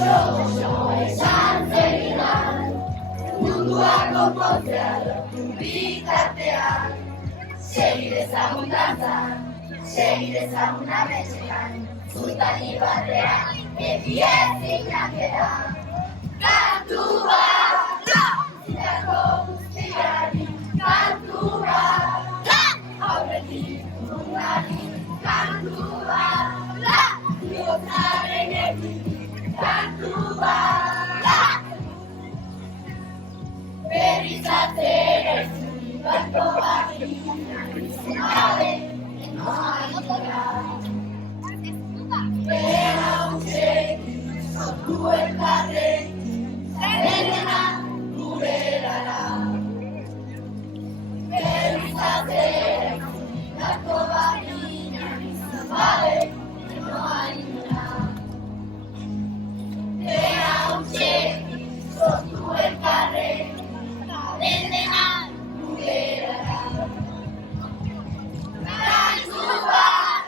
esan zenidan, mundua konpontzea bitartean, segi dezagun dantzan, segi dezagun ametxean, zutani batean, beti ezinak eta. Kantu bat, zitako guztiari, kantu bat, aurretik mundari, kantu bat, bihotzaren egitik, kantu bat, berriz atzera izun, kantu bat, gabe, enoa dira. Bera utxekin, sortu elkarrekin, denena gurerara. Berriz atzera izun, kantu bat, gabe, enoa dira. Bera utxekin, sortu elkarrekin, denena gurerara. Kantu bat,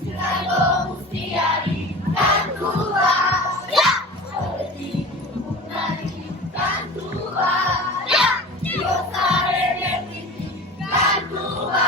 zitako guztiari, kantu bat, aurretik mundari, kantu bat, bihotzaren erditik, kantu bat.